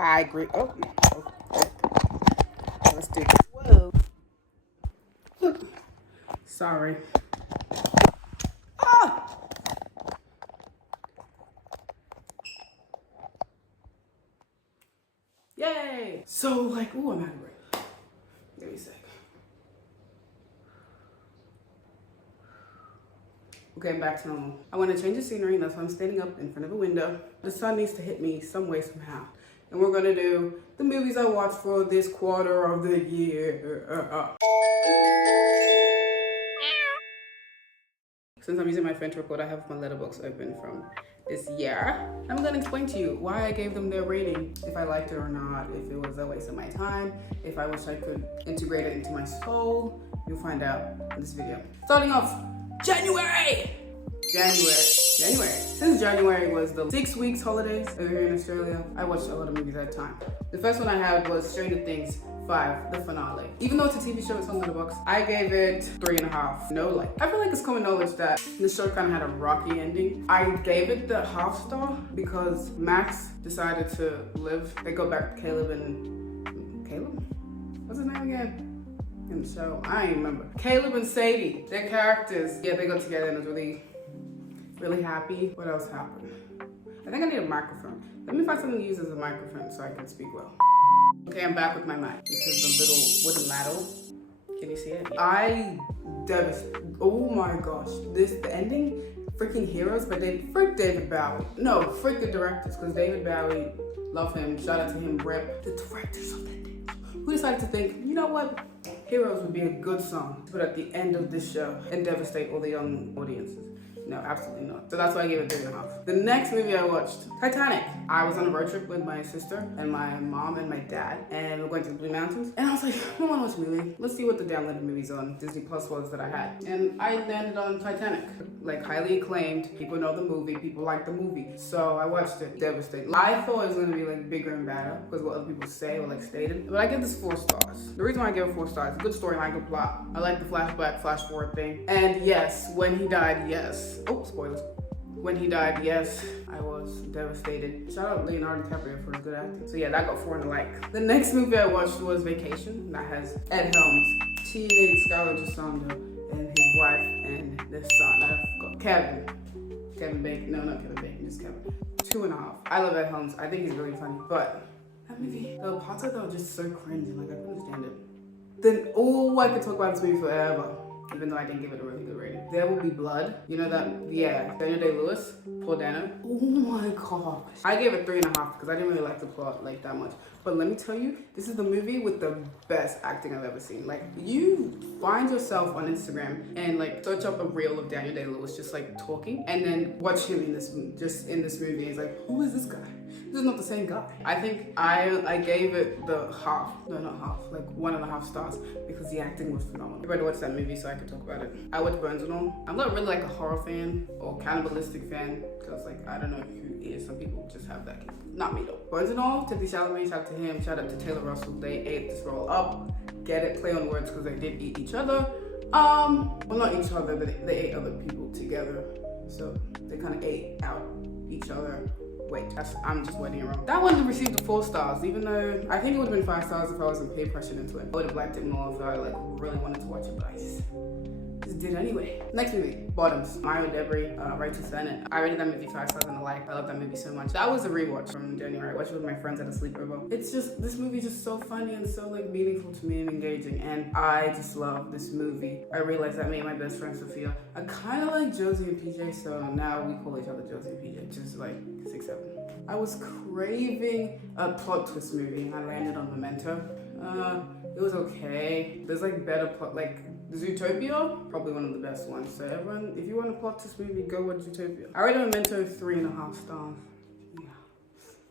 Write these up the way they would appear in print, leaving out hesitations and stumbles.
I agree. Oh, let's do this. Whoa. Sorry. Ah! Yay! So, like, ooh, I'm out of breath. Give me a sec. Okay, I'm back to normal. I want to change the scenery, and that's why I'm standing up in front of a window. The sun needs to hit me some way, somehow. And we're gonna do the movies I watched for this quarter of the year. Since I'm using my phone to record, I have my letterbox open from this year. I'm gonna explain to you why I gave them their rating, if I liked it or not, if it was a waste of my time, if I wish I could integrate it into my soul. You'll find out in this video. Starting off, January. Since January was the 6 weeks holidays over here in Australia, I watched a lot of movies at a time. The first one I had was Stranger Things 5, the finale. Even though it's a TV show, it's on Letterboxd, I gave it 3.5. No, like, I feel like it's common knowledge that the show kind of had a rocky ending. I gave it the half star because Max decided to live. They go back to Caleb? What's his name again? In the show, I don't remember. Caleb and Sadie, their characters. Yeah, they got together and it was really happy. What else happened? I think I need a microphone. Let me find something to use as a microphone so I can speak well. Okay, I'm back with my mic. This is the little wooden ladle. Can you see it? Oh my gosh. The ending, freaking Heroes by David Bowie. No, freak the directors, because David Bowie, love him. Shout out to him, rip. The directors of that thing. Who decided to think, you know what? Heroes would be a good song to put at the end of this show and devastate all the young audiences. No, absolutely not. So that's why I gave it 3.5. The next movie I watched, Titanic. I was on a road trip with my sister and my mom and my dad, and we're going to the Blue Mountains. And I was like, I want to watch a movie. Let's see what the downloaded movies on Disney Plus was that I had. And I landed on Titanic. Like, highly acclaimed. People know the movie. People like the movie. So I watched it. Devastated. I thought it was going to be like bigger and better because what other people say or like stated. But I give this 4 stars. The reason why I give it 4 stars, good storyline, good plot. I like the flashback, flash forward thing. And yes, when he died, yes. Oh, spoilers. When he died, yes, I was devastated. Shout out Leonardo DiCaprio for his good acting. So yeah, that got 4 and a like. The next movie I watched was Vacation. That has Ed Helms, teenage Scarlett Johansson, and his wife and their son. I forgot. Kevin Bacon. No, not Kevin Bacon, just Kevin. 2.5. I love Ed Helms. I think he's really funny. But that movie, there were parts of it that were just so cringe and like I couldn't stand it. Then I could talk about this movie forever. Even though I didn't give it a really good rating. There Will Be Blood. You know that? Yeah. Daniel Day-Lewis. Paul Dano. Oh my gosh. I gave it 3.5 because I didn't really like the plot like that much. But let me tell you, this is the movie with the best acting I've ever seen. Like, you find yourself on Instagram and like search up a reel of Daniel Day-Lewis just like talking, and then watch him in this movie. It's like, who is this guy? This is not the same guy. I think I gave it the half, no, not half, like 1.5 stars because the acting was phenomenal. I ready to watch that movie so I could talk about it. I watched Burns and All. I'm not really like a horror fan or cannibalistic fan because like, I don't know who is. Some people just have that. Not me though. Burns and All, Timothy Chalamet, shout out to him, shout out to Taylor Russell. They ate this role up. Get it, play on words because they did eat each other. Well, not each other, but they ate other people together. So they kind of ate out each other. Wait, I'm just waiting around. That one received 4 stars, even though I think it would have been 5 stars if I wasn't peer pressured into it. I would have liked it more if I like really wanted to watch it, but I just did anyway. Next movie, Bottoms. Mario Debris, Rachel Sennett. I rated that movie 5 stars and a like. I love that movie so much. That was a rewatch from January. I watched it with my friends at a sleepover. It's just, this movie is just so funny and so like meaningful to me and engaging, and I just love this movie. I realized that me and my best friend Sophia are kind of like Josie and PJ, so now we call each other Josie and PJ, just like 6, 7. I was craving a plot twist movie and I landed on Memento. It was okay. There's like better plot, like Zootopia, probably one of the best ones. So everyone, if you want a plot twist movie, go watch Zootopia. I rated Memento 3.5 stars. Yeah.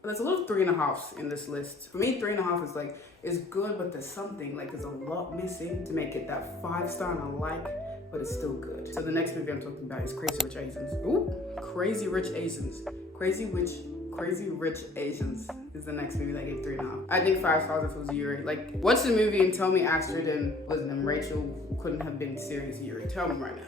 But there's a lot of 3.5s in this list. For me, 3.5 is like, it's good, but there's something, like there's a lot missing to make it that 5 star and a like, but it's still good. So the next movie I'm talking about is Crazy Rich Asians. Ooh, Crazy Rich Asians. Crazy Rich Asians is the next movie that I gave 3.5. I think 5 stars if it was Yuri. Like, watch the movie and tell me Astrid and Rachel couldn't have been serious Yuri. Tell me right now.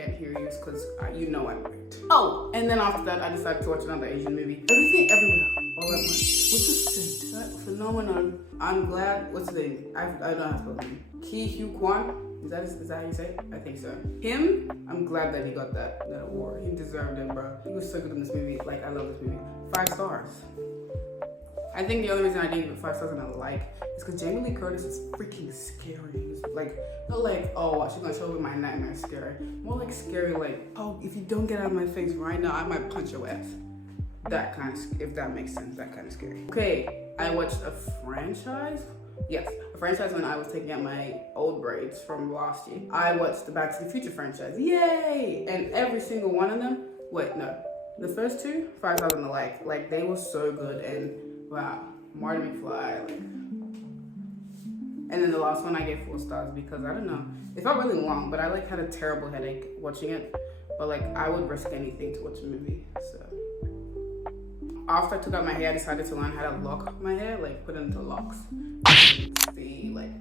can't hear you because you know I'm right. Oh, and then after that, I decided to watch another Asian movie. Everything Everywhere All at Once, which is phenomenal. I'm glad. What's his name? I don't know how to spell his name. Ki Hugh Kwan. Is that how you say it? I think so. Him, I'm glad that he got that award. He deserved it, bro. He was so good in this movie. Like, I love this movie. 5 stars. I think the only reason I didn't give it 5 stars and I like is because Jamie Lee Curtis is freaking scary. It's like, not like, oh, she's gonna show me my nightmare scary. More like scary, like, oh, if you don't get out of my face right now, I might punch your ass. That kind of, if that makes sense, that kind of scary. Okay, I watched a franchise. Yes, a franchise when I was taking out my old braids from last year. I watched the Back to the Future franchise. Yay! And every single one of them, the first 2, 5 stars and the like. Like, they were so good, and wow, Marty McFly, like. And then the last one I gave 4 stars because, I don't know, it felt really long, but I like had a terrible headache watching it. But like, I would risk anything to watch a movie, so. After I took out my hair, I decided to learn how to lock my hair, like put it into locks. See, like,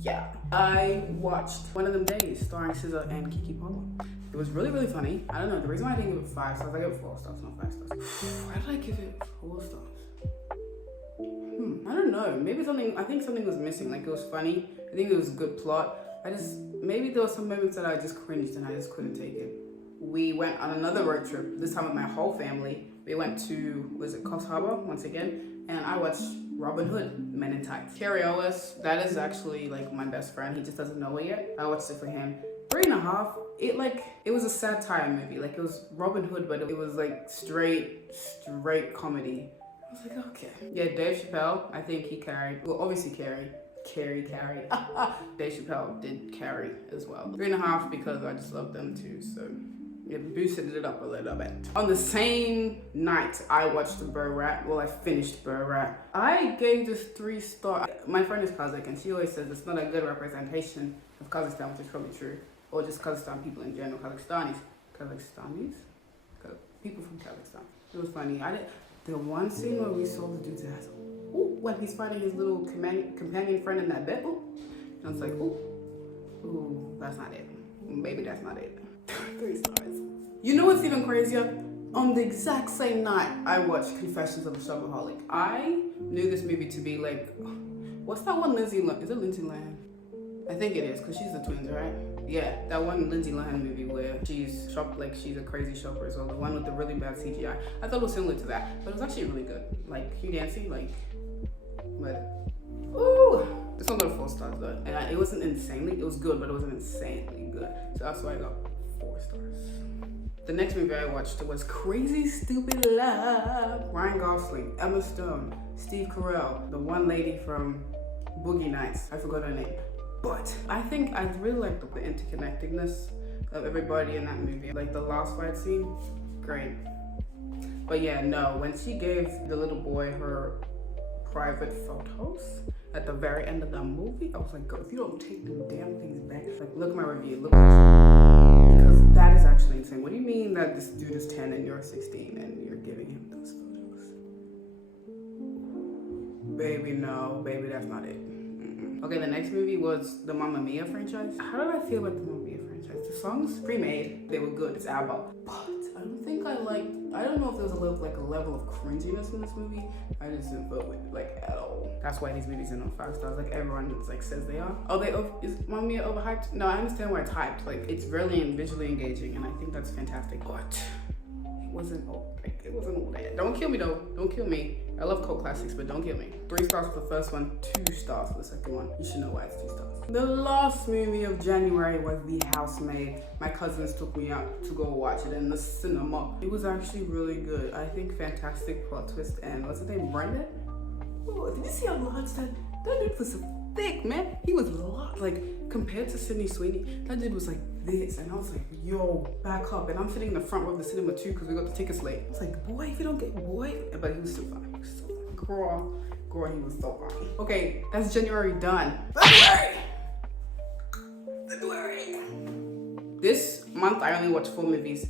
yeah. I watched One of Them Days starring SZA and Keke Palmer. It was really, really funny. I don't know, the reason why I didn't give it 5 stars, I gave it 4 stars, not 5 stars. Why did I give it 4 stars? I don't know, maybe I think something was missing, like it was funny. I think it was a good plot. Maybe there were some moments that I just cringed and I just couldn't take it. We went on another road trip, this time with my whole family. We went to, Coffs Harbour once again, and I watched Robin Hood, Men in Tights. Carrie Ellis, that is actually like my best friend. He just doesn't know it yet. I watched it for him. 3.5. It was a satire movie. Like, it was Robin Hood, but it was like straight comedy. I was like, okay. Yeah, Dave Chappelle, I think he carried. Well, obviously Carrie. Dave Chappelle did carry as well. 3.5 because I just love them too. So it boosted it up a little bit. On the same night, I watched Borat. Well, I finished Borat. I gave this 3 stars. My friend is Kazakh, and she always says it's not a good representation of Kazakhstan, which is probably true. Or just Kazakhstan people in general, Kazakhstanis. People from Kazakhstan. It was funny. The one scene where we saw the dude's ass. Ooh, when he's fighting his little companion friend in that bed. Ooh. And I was like, ooh, that's not it. Maybe that's not it. 3 stars. You know what's even crazier? On the exact same night, I watched Confessions of a Shopaholic. I knew this movie to be like, what's that one Lindsay Lohan? Is it Lindsay Lohan? I think it is, because she's the twins, right? Yeah, that one Lindsay Lohan movie where she's a crazy shopper as well. The one with the really bad CGI. I thought it was similar to that, but it was actually really good. Like, Hugh Dancy, ooh! This one got 4 stars though. And it wasn't insanely, it was good, but it wasn't insanely good. So that's why I got 4 stars. The next movie I watched was Crazy Stupid Love. Ryan Gosling, Emma Stone, Steve Carell, the one lady from Boogie Nights. I forgot her name. But I think I really liked the interconnectedness of everybody in that movie. Like the last fight scene, great. But yeah, no, when she gave the little boy her private photos at the very end of the movie, I was like, girl, if you don't take them damn things back, like look at my review, look at this. Because that is actually insane. What do you mean that this dude is 10 and you're 16 and you're giving him those photos? Baby, no, baby, that's not it. Okay, the next movie was the Mamma Mia franchise. How did I feel about the Mamma Mia franchise? The songs, pre-made, they were good, it's ABBA. But I don't know if there was a level of cringiness in this movie. I just didn't feel with it, at all. That's why these movies are not 5 stars, like everyone says they are. Is Mamma Mia overhyped? No, I understand why it's hyped. Like, it's really visually engaging, and I think that's fantastic. But it wasn't all that. Don't kill me though, don't kill me. I love cult classics, but don't kill me. 3 stars for the first one, 2 stars for the second one. You should know why it's 2 stars. The last movie of January was The Housemaid. My cousins took me out to go watch it in the cinema. It was actually really good. I think fantastic plot twist, and what's his name, Brendan? Oh, did you see how large that dude was thick, man? He was large, compared to Sydney Sweeney, that dude was like this, and I was like, yo, back up. And I'm sitting in the front row of the cinema too, because we got the tickets late. I was like, boy, if you don't get, boy. But he was still fine. He was still fine. Girl, he was so fine. Okay, that's January done. February! This month, I only watched 4 movies.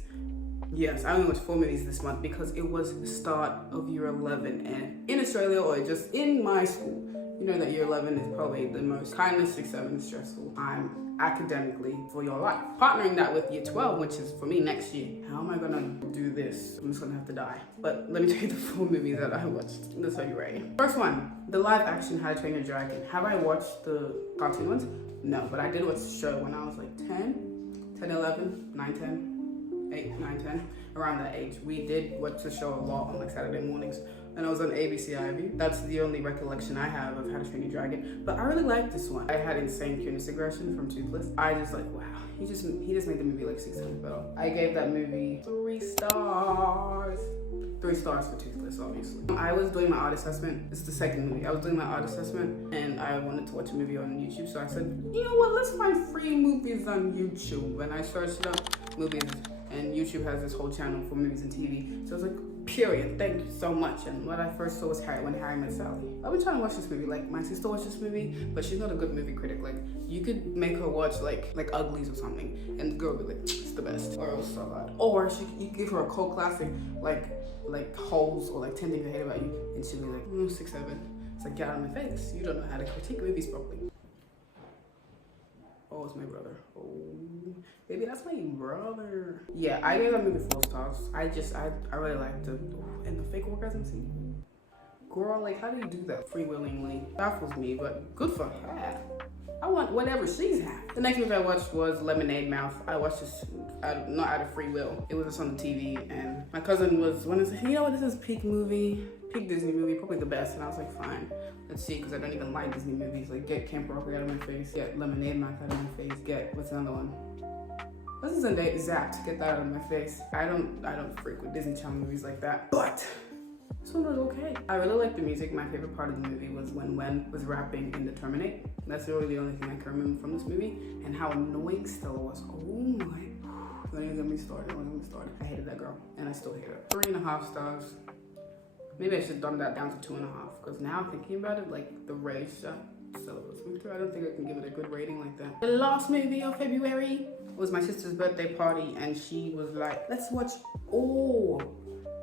Yes, I only watched 4 movies this month because it was the start of year 11, and in Australia, or just in my school, you know that year 11 is probably the most kind of 6-7 stressful time academically for your life. Partnering that with year 12, which is for me next year. How am I gonna do this? I'm just gonna have to die. But let me tell you the 4 movies that I watched. Let's are you ready. First one, the live action How to Train Your Dragon. Have I watched the cartoon ones? No, but I did watch the show when I was like 10, 11, 9, 10, 8, 9, 10, around that age. We did watch the show a lot on like Saturday mornings, and I was on ABC IB. That's the only recollection I have of How to Train Your Dragon. But I really liked this one. I had insane cuteness aggression from Toothless. I just like, wow, he just made the movie like 6 times better. I gave that movie 3 stars. 3 stars for Toothless, obviously. I was doing my art assessment. This is the second movie. I was doing my art assessment and I wanted to watch a movie on YouTube. So I said, you know what, let's find free movies on YouTube. And I searched up movies, and YouTube has this whole channel for movies and TV. So I was like, period, thank you so much. And what I first saw was When Harry Met Sally. I've been trying to watch this movie. Like, my sister watched this movie, but she's not a good movie critic. Like, you could make her watch like Uglies or something, and the girl would be like, it's the best. Or else so bad. Or you give her a cult classic, like Holes, or like 10 Things I Hate About You, and she'll be like, 6, 7. It's like, get out of my face. You don't know how to critique movies properly. Oh, it's my brother. Oh, baby, that's my brother. Yeah, I gave that movie 4 stars. I really liked it. And the fake orgasm scene. Girl, like, how do you do that free-willingly? Baffles me, but good for her. I want whatever she's had. The next movie I watched was Lemonade Mouth. I watched this not out of free will. It was just on the TV, and my cousin was one of the, you know what, this is peak Disney movie, probably the best. And I was like, fine, let's see, because I don't even like Disney movies. Like, get Camp Rock out of my face, get Lemonade Mouth out of my face, get, what's another one? This is a Zapped, get that out of my face. I don't freak with Disney Channel movies like that, but this one was okay. I really liked the music. My favorite part of the movie was when Wen was rapping in the Terminate. That's really the only thing I can remember from this movie, and how annoying Stella was. Oh my, don't even get me started. I hated that girl, and I still hate her. 3.5 stars. Maybe I should dumb that down to 2.5, because now thinking about it, like the rage that Stella was going through, I don't think I can give it a good rating like that. The last movie of February was my sister's birthday party, and she was like, let's watch all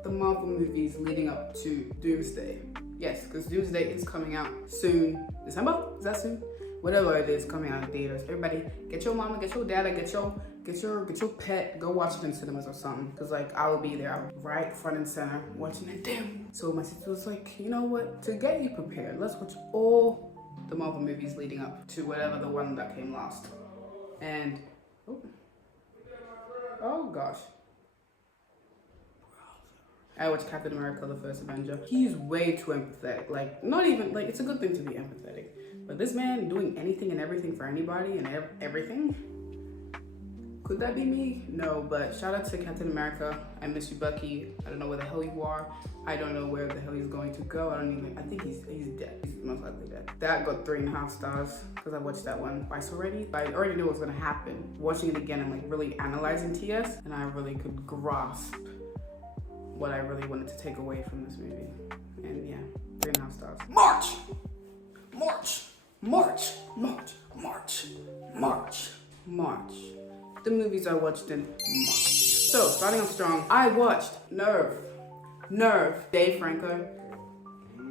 the Marvel movies leading up to Doomsday. Yes, because Doomsday is coming out soon. December? Is that soon? Whatever it is, coming out in theaters. Everybody, get your mama, get your dada, get your pet, go watch it in cinemas or something. Because like, I will be there, I'll be right front and center watching it. Damn. So my sister was like, you know what? To get you prepared, let's watch all the Marvel movies leading up to whatever the one that came last. And oh gosh. I watched Captain America: The First Avenger. He's way too empathetic. Like, not even, like, it's a good thing to be empathetic. But this man doing anything and everything for anybody and everything, could that be me? No, but shout out to Captain America. I miss you, Bucky. I don't know where the hell you are. I don't know where the hell he's going to go. I think he's dead. He's most likely dead. That got 3.5 stars because I watched that one twice already. I already knew what was gonna happen. Watching it again and like really analyzing TS, and I really could grasp what I really wanted to take away from this movie. And yeah, 3.5 stars. March. The movies I watched in March. So, starting off strong, I watched Nerve, Dave Franco,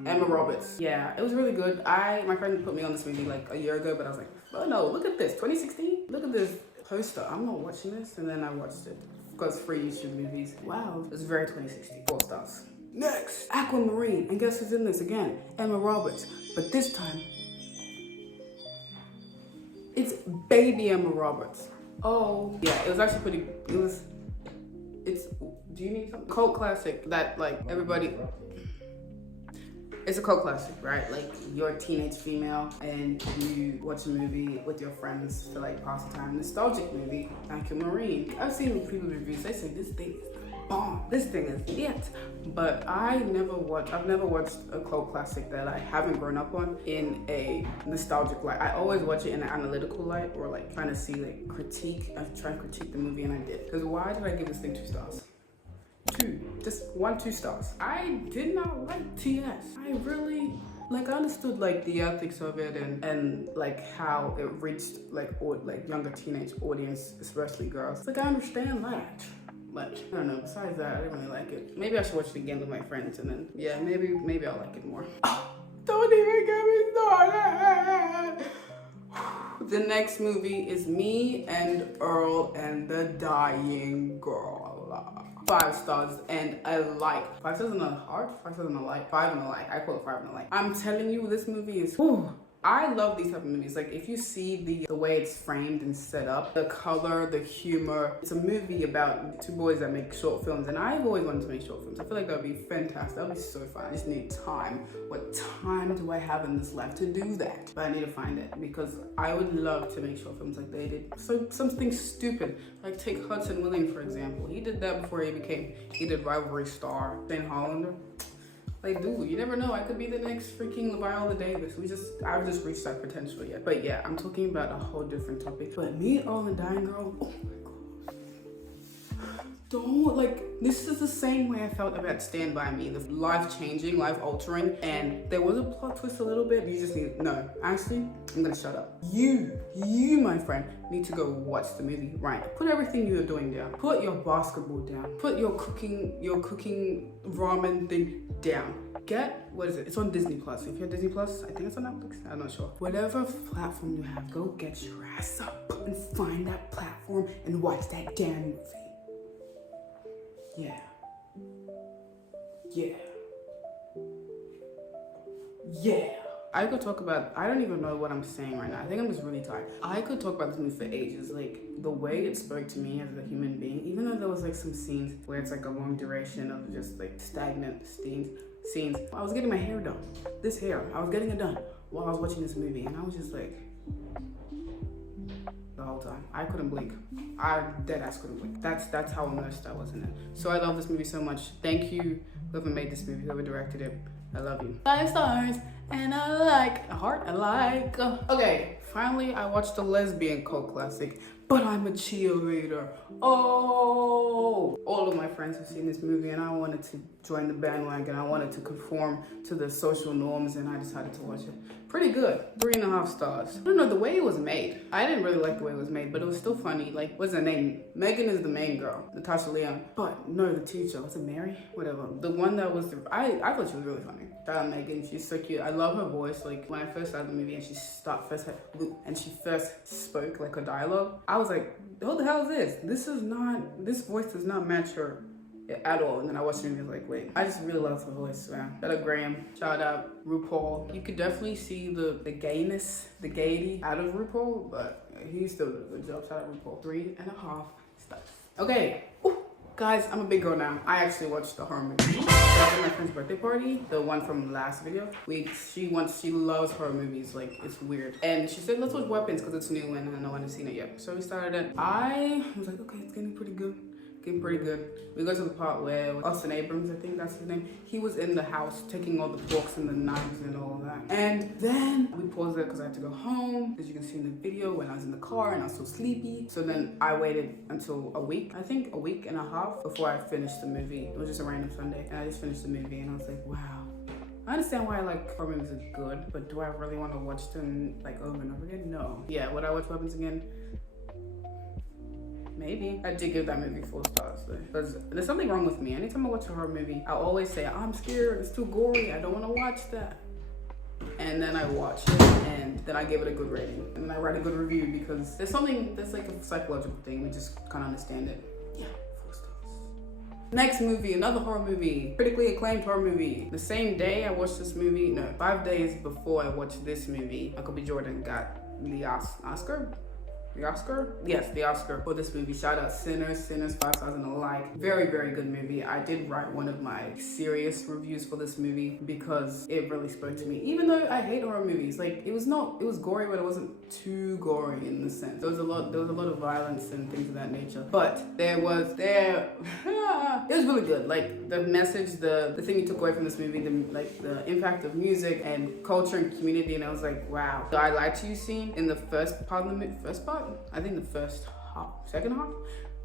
Emma Roberts. Yeah, it was really good. My friend put me on this movie like a year ago, but I was like, oh no, look at this, 2016? Look at this poster, I'm not watching this. And then I watched it. Because free YouTube movies. Wow, it was very 2016. 4 stars. Next, Aquamarine. And guess who's in this again? Emma Roberts. But this time, it's baby Emma Roberts. Oh, yeah, it was actually pretty, do you need something? Cult classic that like everybody, it's a cult classic, right? Like, you're a teenage female and you watch a movie with your friends to like pass the time. Nostalgic movie, Aquamarine. I've seen people reviews, they say this thing is the bomb. This thing is it. But I've never watched a cult classic that I haven't grown up on in a nostalgic light. I always watch it in an analytical light, or like trying to see like critique. I try to critique the movie, and I did. Because why did I give this thing 2 stars? 2 stars. I did not like TS. I really, like, I understood like the ethics of it and like how it reached like younger teenage audience, especially girls. Like, I understand that. much. I don't know, besides that, I didn't really like it. Maybe I should watch it again with my friends and then, yeah, maybe I'll like it more. Oh, don't even get me started. The next movie is Me and Earl and the Dying Girl. 5 stars and a like. 5 stars and a heart, 5 stars and a like, 5 and a like. I call it 5 and a like. I'm telling you, this movie is, whew. I love these type of movies. Like if you see the way it's framed and set up, the color, the humor. It's a movie about 2 boys that make short films, and I've always wanted to make short films. I feel like that would be fantastic. That would be so fun. I just need time. What time do I have in this life to do that? But I need to find it because I would love to make short films like they did. So something stupid, like take Hudson Williams for example. He did that before he did Rivalry Star, St. Hollander. Like, dude, you never know. I could be the next freaking Viola Davis. I've just reached that potential yet. But yeah, I'm talking about a whole different topic. But Me, Earl, and Dying Girl, oh my gosh. Don't, like, this is the same way I felt about Stand By Me. The life-changing, life-altering. And there was a plot twist a little bit. You just need, no, actually, I'm gonna shut up. You, my friend, need to go watch the movie right. Put everything you're doing down. Put your basketball down. Put your cooking ramen thing down. Get, what is it? It's on Disney Plus. If you have Disney Plus, I think it's on Netflix. I'm not sure. Whatever platform you have, go get your ass up and find that platform and watch that damn movie. Yeah. Yeah. Yeah. I could talk about, I don't even know what I'm saying right now. I think I'm just really tired. I could talk about this movie for ages. Like the way it spoke to me as a human being, even though there was like some scenes where it's like a long duration of just like stagnant scenes. I was getting my hair done. This hair, I was getting it done while I was watching this movie. And I was just like, the whole time. I couldn't blink. I dead ass couldn't blink. That's how immersed I was in it. So I love this movie so much. Thank you, whoever made this movie, whoever directed it. I love you. 5 stars and I like a heart. I like. Okay, finally I watched a lesbian cult classic, but I'm a cheerleader. Oh, all of my friends have seen this movie and I wanted to join the bandwagon. I wanted to conform to the social norms and I decided to watch it. Pretty good. 3.5 stars. I don't know, the way it was made. I didn't really like the way it was made, but it was still funny. Like, what's her name? Megan is the main girl, Natasha Lyonne. But no, the teacher, was it Mary? Whatever. The one that was, I thought she was really funny. Shout out Megan, she's so cute. I love her voice. Like, when I first started the movie and she first spoke like a dialogue, I was like, who the hell is this? This voice does not match her at all. And then I watched the movie and was like, wait, I just really love her voice, man. Shout out Graham, shout out RuPaul. You could definitely see the gayness, the gaiety out of RuPaul, but he still did a good job. Shout out RuPaul. 3.5 stars. Okay, ooh, guys, I'm a big girl now. I actually watched the horror movie. That was my friend's birthday party, the one from last video. She loves horror movies, like it's weird. And she said, let's watch Weapons because it's new and no one has seen it yet. So we started it. I was like, okay, it's getting pretty good. Pretty good. We go to the part where Austin Abrams, I think that's his name, he was in the house taking all the forks and the knives and all of that. And then we paused it because I had to go home. As you can see in the video, when I was in the car and I was so sleepy. So then I waited until a week, I think a week and a half before I finished the movie. It was just a random Sunday and I just finished the movie and I was like, wow. I understand why like horror movies are good, but do I really want to watch them like over and over again? No. Yeah, would I watch Weapons again? Maybe. I did give that movie 4 stars though. Because there's something wrong with me. Anytime I watch a horror movie, I always say, I'm scared, it's too gory, I don't want to watch that. And then I watch it and then I give it a good rating. And then I write a good review because there's something that's like a psychological thing. We just can't understand it. Yeah, 4 stars. Next movie, another horror movie. Critically acclaimed horror movie. The same day I watched this movie, no, 5 days before I watched this movie, Michael B. Jordan got the Oscar? The Oscar? Yes, the Oscar for this movie. Shout out Sinners, 5 stars and a like. Very, very good movie. I did write one of my serious reviews for this movie because it really spoke to me. Even though I hate horror movies, like it was gory, but it wasn't too gory in the sense. There was a lot of violence and things of that nature. But it was really good. Like the message, the thing you took away from this movie, the impact of music and culture and community, and I was like, wow. The I Lied to You scene in the first part of the movie, I think the second half,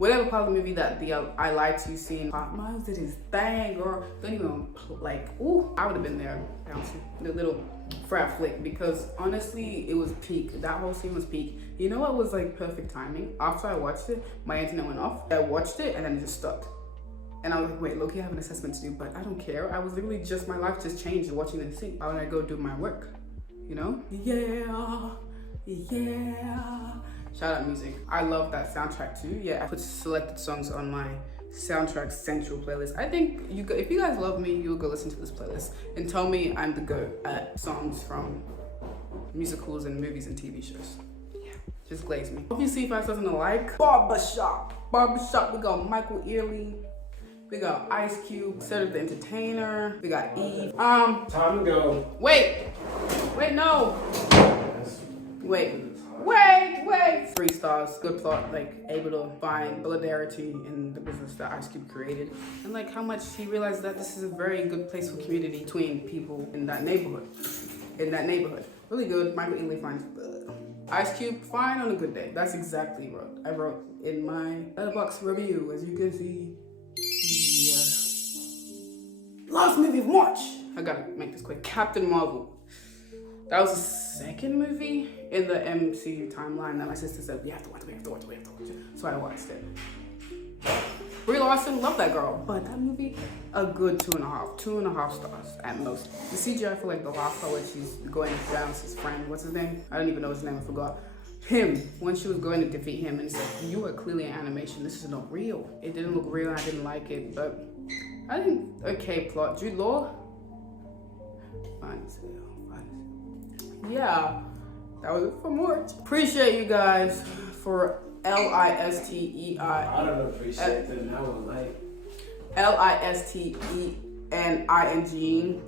whatever part of the movie that the I Lied to scene, Miles did his thing, girl. Don't even like, ooh, I would have been there, the little frat flick, because honestly, it was peak. That whole scene was peak. You know what was like perfect timing? After I watched it, my internet went off. I watched it and then it just stopped. And I was like, wait, look, I have an assessment to do, but I don't care. I was literally just, my life just changed watching the scene. Why would I go do my work? You know? Yeah. Shout out music. I love that soundtrack too. Yeah, I put selected songs on my soundtrack central playlist. I think if you guys love me, you'll go listen to this playlist and tell me I'm the GOAT at songs from musicals and movies and TV shows. Yeah, just glaze me. Obviously, if I doesn't like Barbershop, we got Michael Ealy, we got Ice Cube, Cedric the Entertainer, we got Eve. Time to go. Wait, no. Wait. 3 stars. Good plot, like able to find solidarity in the business that Ice Cube created, and like how much he realized that this is a very good place for community between people in that neighborhood. Really good. Michael Ealy finds Ice Cube fine on a good day. That's exactly what I wrote in my Letterboxd review, as you can see. Yeah. Last movie of March. I gotta make this quick. Captain Marvel. That was the second movie in the MCU timeline that my sister said, we have to watch. So I watched it. Brie Larson, love that girl. But that movie, a good 2.5 stars at most. The CGI for like the last part where she's going down his friend, what's his name? I don't even know his name, I forgot. Him, when she was going to defeat him, and he said, you are clearly an animation, this is not real. It didn't look real, I didn't like it, but I think, okay, plot. Jude Law? Fine. Yeah, that was it for March. Appreciate you guys for LISTEI. I don't appreciate them. That was like LISTENING.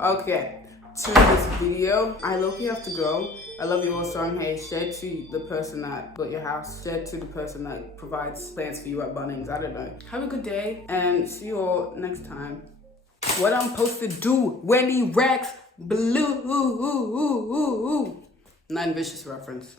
Okay, to this video. I low-key have to go. I love you all so hey, share to the person that built your house, share to the person that provides plants for you at Bunnings. I don't know. Have a good day and see you all next time. What I'm supposed to do, Wendy Rex Blue. Non-vicious reference.